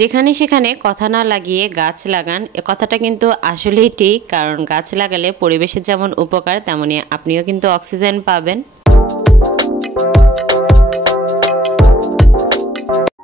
যেখানে সেখানে কথা না লাগিয়ে গাছ লাগান, এ কথাটা কিন্তু আসলেই ঠিক। কারণ গাছ লাগালে পরিবেশের যেমন উপকার, তেমনি আপনিও কিন্তু অক্সিজেন পাবেন।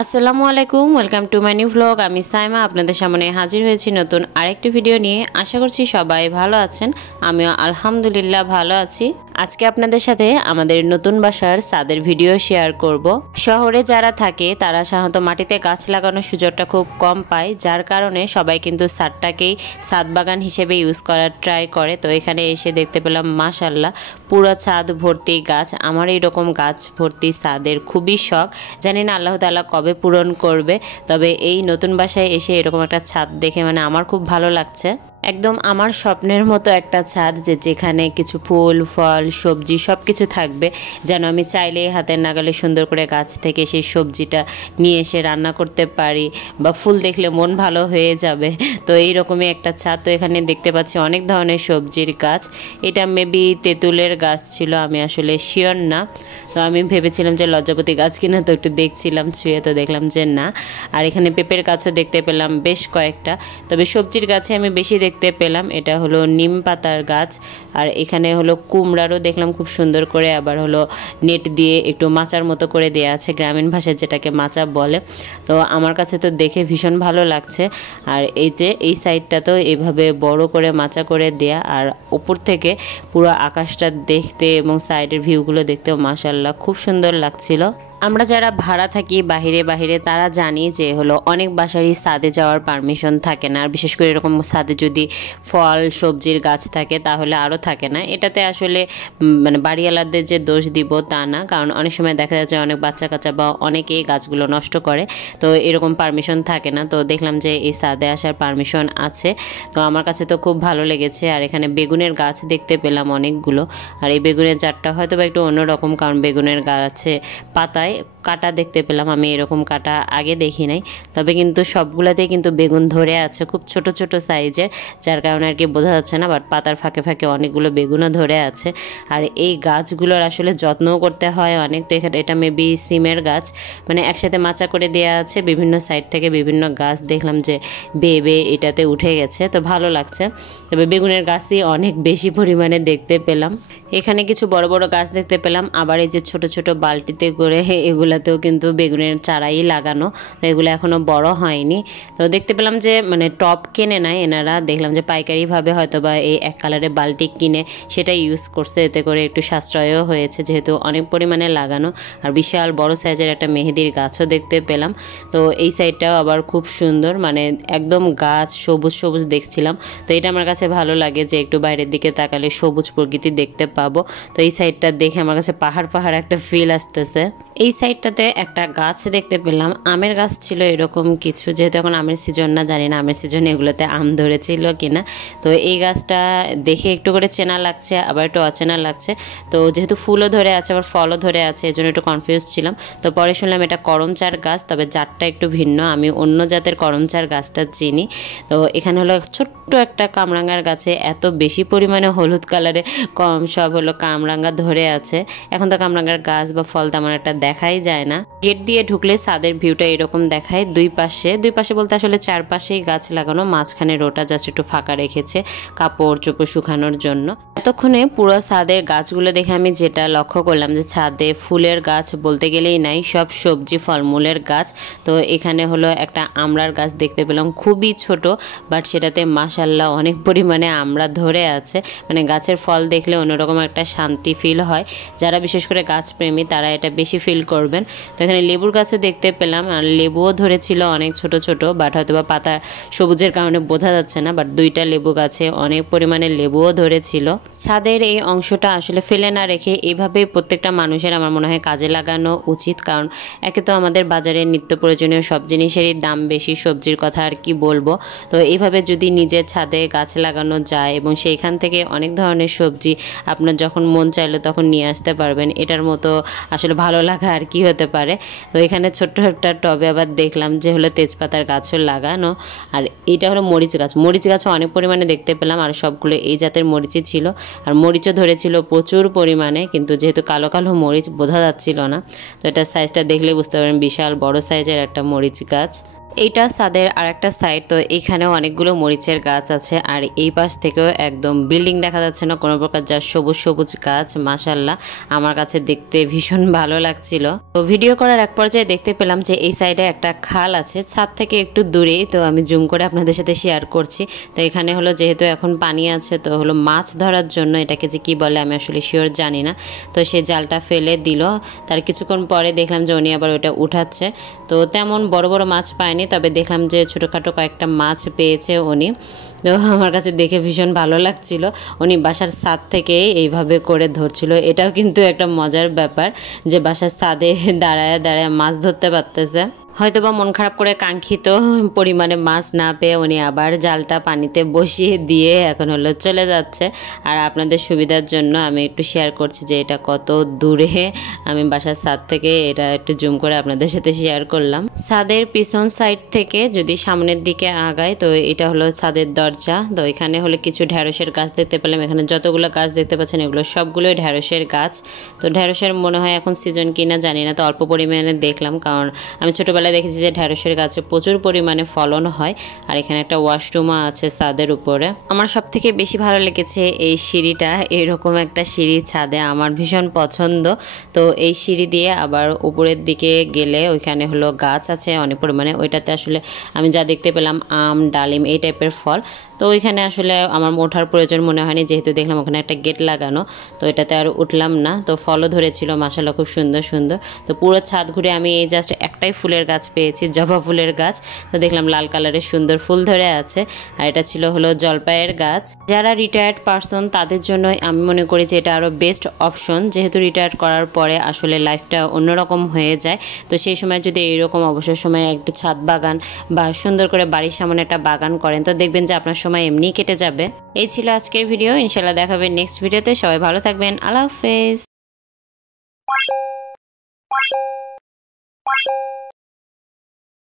আসসালামু আলাইকুম, welcome to my new vlog. আমি সাইমা আপনাদের সামনে হাজির হয়েছি নতুন আরেকটি ভিডিও নিয়ে। আশা করছি সবাই ভালো আছেন, আমিও আলহামদুলিল্লাহ ভালো আছি। আজকে আপনাদের সাথে আমাদের নতুন বাসার ছাদের ভিডিও শেয়ার করব। শহরে যারা থাকে তারা সাধারণত মাটিতে গাছ লাগানোর সুযোগটা খুব কম পায়, যার কারণে সবাই কিন্তু ছাদটাকেই ছাদ বাগান হিসেবে ইউজ করার ট্রাই করে। তো এখানে এসে দেখতে পেলাম মাশাআল্লাহ পুরো ছাদ ভর্তি গাছ। আমার এইরকম গাছ ভর্তি ছাদের খুবই শখ, জানি না আল্লাহ তাআলা কবে পূরণ করবে। তবে এই নতুন বাসায় এসে এরকম একটা ছাদ দেখে আমার খুব ভালো লাগছে। একদম আমার স্বপ্নের মতো একটা ছাদ, যেখানে কিছু ফুল ফল সবজি সব কিছু থাকবে, যেন আমি চাইলে হাতের নাগালে সুন্দর করে গাছ থেকে সেই সবজিটা নিয়ে এসে রান্না করতে পারি, বা ফুল দেখলে মন ভালো হয়ে যাবে। তো এইরকমই একটা ছাদ। তো এখানে দেখতে পাচ্ছি অনেক ধরনের সবজির গাছ। এটা মেবি তেঁতুলের গাছ ছিল, আমি আসলে শিওর না। তো আমি ভেবেছিলাম যে লজ্জাপতি গাছ কিনা, তো একটু দেখছিলাম ছুঁয়ে, তো দেখলাম যে না। আর এখানে পেঁপের গাছও দেখতে পেলাম বেশ কয়েকটা। তবে সবজির গাছে আমি বেশি দেখতে পেলাম এটা হলো নিম পাতার গাছ। আর এখানে হলো কুমড়ারও দেখলাম খুব সুন্দর করে, আবার হলো নেট দিয়ে একটু মাচার মতো করে দেওয়া আছে, গ্রামীণ ভাষায় যেটাকে মাচা বলে। তো আমার কাছে তো দেখে ভীষণ ভালো লাগছে। আর এই যে এই সাইডটা তো এভাবে বড় করে মাচা করে দেয়া, আর উপর থেকে পুরো আকাশটা দেখতে এবং সাইডের ভিউগুলো দেখতেও মাশাআল্লাহ খুব সুন্দর লাগছিল। আমরা যারা ভাড়া থাকি বাহিরে বাহিরে তারা জানি যে হলো অনেক বাসারই ছাদে যাওয়ার পারমিশন থাকে না। আর বিশেষ করে এরকম ছাদে যদি ফল সবজির গাছ থাকে তাহলে আরও থাকে না। এটাতে আসলে বাড়িওয়ালাদের যে দোষ দিব তা না, কারণ অনেক সময় দেখা যাচ্ছে অনেক বাচ্চা কাচ্চা বা অনেকেই গাছগুলো নষ্ট করে, তো এরকম পারমিশন থাকে না। তো দেখলাম যে এই ছাদে আসার পারমিশন আছে, তো আমার কাছে তো খুব ভালো লেগেছে। আর এখানে বেগুনের গাছ দেখতে পেলাম অনেকগুলো। আর এই বেগুনের জাতটা হয়তো বা একটু অন্যরকম, কারণ বেগুনের গাছে পাতায় কাটা দেখতে পেলাম, আমি এরকম কাটা আগে দেখি নাই। তবে কিন্তু সবগুলাতেই কিন্তু বেগুন ধরে আছে, খুব ছোট ছোট সাইজের, যার কারণে আর কি বোঝা যাচ্ছে না, বাট পাতার ফাঁকে ফাঁকে অনেকগুলো বেগুনও ধরে আছে। আর এই গাছগুলোর আসলে যত্নও করতে হয় অনেক। তো এটা মেবি সিমের গাছ, একসাথে মাচা করে দেওয়া আছে, বিভিন্ন সাইড থেকে বিভিন্ন গাছ দেখলাম যে বেয়ে বেয়ে এটাতে উঠে গেছে, তো ভালো লাগছে। তবে বেগুনের গাছই অনেক বেশি পরিমাণে দেখতে পেলাম। এখানে কিছু বড় বড় গাছ দেখতে পেলাম, আবার এই যে ছোট ছোট বালতিতে করে এগুলাতেও কিন্তু বেগুনের চারাই লাগানো, তো এগুলো এখনও বড় হয়নি। তো দেখতে পেলাম যে টপ কেনে নাই এনারা, দেখলাম যে পাইকারিভাবে হয়তো বা এই এক কালারের বালতি কিনে সেটা ইউজ করছে, এতে করে একটু সাশ্রয়ও হয়েছে, যেহেতু অনেক পরিমাণে লাগানো। আর বিশাল বড় সাইজের একটা মেহেদির গাছও দেখতে পেলাম। তো এই সাইডটাও আবার খুব সুন্দর, একদম গাছ সবুজ সবুজ দেখছিলাম। তো এটা আমার কাছে ভালো লাগে যে একটু বাইরের দিকে তাকালে সবুজ প্রকৃতি দেখতে পাবো। তো এই সাইডটা দেখে আমার কাছে পাহাড় পাহাড় একটা ফিল আসতেছে। এই সাইডটাতে একটা গাছ দেখতে পেলাম, আমের গাছ ছিল এরকম কিছু, যেহেতু এখন আমের সিজন না, জানি না আমের সিজনে এগুলোতে আম ধরেছিল কিনা। তো এই গাছটা দেখে একটু করে চেনা লাগছে, আবার একটু অচেনা লাগছে। তো যেহেতু ফুলও ধরে আছে আবার ফলও ধরে আছে, এই জন্য একটু কনফিউজ ছিলাম। তো পরে শুনলাম এটা করমচার গাছ, তবে জাতটা একটু ভিন্ন, আমি অন্য জাতের করমচার গাছটা চিনি। তো এখানে হলো ছোট্ট একটা কামরাঙ্গার গাছে এত বেশি পরিমাণে হলুদ কালারে সব হলো কামরাঙ্গা ধরে আছে। এখন তো কামরাঙ্গার গাছ বা ফল তেমন একটা দেখাই যায় না। গেট দিয়ে ঢুকলে ছাদের ভিউটা এরকম দেখায়, দুই পাশে বলতে আসলে চারপাশেই গাছ লাগানো, মাঝখানে রোটা জাস্ট একটু ফাঁকা রেখেছে কাপড় চোপড় শুকানোর জন্য। এতক্ষণে পুরো ছাদের গাছগুলো দেখে আমি যেটা লক্ষ্য করলাম যে ছাদে ফুলের গাছ বলতে গেলেই নাই, সব সবজি ফলমূলের গাছ। তো এখানে হলো একটা আমড়ার গাছ দেখতে পেলাম, খুবই ছোট, বাট সেটাতে মাশাআল্লাহ অনেক পরিমাণে আমড়া ধরে আছে। গাছের ফল দেখলে অন্যরকম একটা শান্তি ফিল হয়, যারা বিশেষ করে গাছপ্রেমী তারা এটা বেশি ফিল করবেন। তো এখানে লেবুর গাছও দেখতে পেলাম, আর লেবুও ধরেছিল অনেক ছোট ছোট, বাট হয়তো বা পাতা সবুজের কারণে বোঝা যাচ্ছে না, বাট দুইটা লেবু গাছে অনেক পরিমাণে লেবুও ধরেছিল। ছাদের এই অংশটা আসলে ফেলে না রেখে এইভাবেই প্রত্যেকটা মানুষের আমার মনে হয় কাজে লাগানো উচিত, কারণ একে তো আমাদের বাজারে নিত্য প্রয়োজনীয় সব জিনিসেরই দাম বেশি, সবজির কথা আর কি বলবো। তো এইভাবে যদি নিজের ছাদে গাছ লাগানো যায় এবং সেইখান থেকে অনেক ধরনের সবজি আপনার যখন মন চাইলো তখন নিয়ে আসতে পারবেন, এটার মতো আসলে ভালো লাগা আর কি হতে পারে। তো এখানে ছোট্ট একটা টবে আবার দেখলাম যে হলো তেজপাতার গাছও লাগানো। আর এটা হলো মরিচ গাছও অনেক পরিমাণে দেখতে পেলাম, আর সবগুলো এই জাতের মরিচই ছিল। আর মরিচও ধরেছিল প্রচুর পরিমাণে, কিন্তু যেহেতু কালো কালো মরিচ বোঝা যাচ্ছিল না। তো এটা সাইজটা দেখলে বুঝতে পারবেন বিশাল বড় সাইজের একটা মরিচ গাছ। এইটা ছাদের আরেকটা সাইড, তো এখানেও অনেকগুলো মরিচের গাছ আছে। আর এই পাশ থেকেও একদম বিল্ডিং দেখা যাচ্ছে না কোনো প্রকার, যা সবুজ সবুজ গাছ, মাশাল্লাহ আমার কাছে দেখতে ভীষণ ভালো লাগছিল। তো ভিডিও করার এক পর্যায়ে দেখতে পেলাম যে এই সাইডে একটা খাল আছে ছাদ থেকে একটু দূরেই, তো আমি জুম করে আপনাদের সাথে শেয়ার করছি। তো এখানে হলো যেহেতু এখন পানি আছে, তো হলো মাছ ধরার জন্য, এটাকে যে কি বলে আমি আসলে শিওর জানি না, তো সে জালটা ফেলে দিল। তার কিছুক্ষণ পরে দেখলাম যে উনি আবার ওটা উঠাচ্ছে। তো তেমন বড় বড় মাছ পায়নি, তবে দেখলাম যে ছোটোখাটো কয়েকটা মাছ পেয়েছে উনি। তো আমার কাছে দেখে ভীষণ ভালো লাগছিল, উনি বাসার ছাদ থেকে এইভাবে করে ধরছিল। এটাও কিন্তু একটা মজার ব্যাপার যে বাসার ছাদে দাঁড়ায় দাঁড়ায় মাছ ধরতে পারতেছে। হয়তোবা মন খারাপ করে কাঙ্ক্ষিত পরিমাণে মাছ না পেয়ে উনি আবার জালটা পানিতে বসিয়ে দিয়ে এখন হলো চলে যাচ্ছে। আর আপনাদের সুবিধার জন্য আমি একটু শেয়ার করছি যে এটা কত দূরে, আমি বাসার ছাদ থেকে এটা একটু জুম করে আপনাদের সাথে শেয়ার করলাম। ছাদের পিছন সাইড থেকে যদি সামনের দিকে আগায়, তো এটা হলো ছাদের দরজা। তো এখানে হলো কিছু ঢ্যাঁড়সের গাছ দেখতে পেলাম। এখানে যতগুলো গাছ দেখতে পাচ্ছেন এগুলো সবগুলোই ঢ্যাঁড়সের গাছ। তো ঢ্যাঁড়সের মনে হয় এখন সিজন কিনা জানি না, তো অল্প পরিমাণে দেখলাম, কারণ আমি ছোটোবেলায় দেখেছি যে ঢ্যাঁড়সের গাছে প্রচুর পরিমাণে ফলন হয়। আর এখানে একটা ওয়াশরুমও আছে ছাদের উপরে। আমার সব থেকে বেশি ভালো লেগেছে এই সিঁড়িটা, এরকম একটা সিঁড়ি ছাদে আমার ভীষণ পছন্দ। তো এই সিঁড়ি দিয়ে আবার উপরের দিকে গেলে ওইখানে হলো গাছ আছে অনেক পরিমাণে, ওইটাতে আসলে আমি যা দেখতে পেলাম আম, ডালিম এই টাইপের ফল। তো ওইখানে আসলে আমার ওঠার প্রয়োজন মনে হয়নি, যেহেতু দেখলাম ওখানে একটা গেট লাগানো, তো এটাতে আর উঠলাম না। তো ফলও ধরেছিল মাশাআল্লাহ, খুব সুন্দর সুন্দর। তো পুরো ছাদ ঘুরে আমি এই জাস্ট একটাই ফুলের গাছ পেয়েছি, জবা ফুলের গাছ। তো দেখলাম লাল কালারের সুন্দর ফুল ধরে আছে, আর এটা ছিল হলো জলপাইয়ের গাছ। যারা রিটায়ার্ড পারসন তাদের জন্য আমি মনে করি যে এটা আরও বেস্ট অপশন, যেহেতু রিটায়ার্ড করার পরে আসলে লাইফটা অন্যরকম হয়ে যায়। তো সেই সময় যদি এইরকম অবসর সময়ে একটু ছাদ বাগান বা সুন্দর করে বাড়ির সামনে একটা বাগান করেন, তো দেখবেন যে আপনার সময় এমনিই কেটে যাবে। এই ছিল আজকের ভিডিও, ইনশাল্লাহ দেখাবেন নেক্সট ভিডিওতে। সবাই ভালো থাকবেন, আল্লাহ হাফেজ।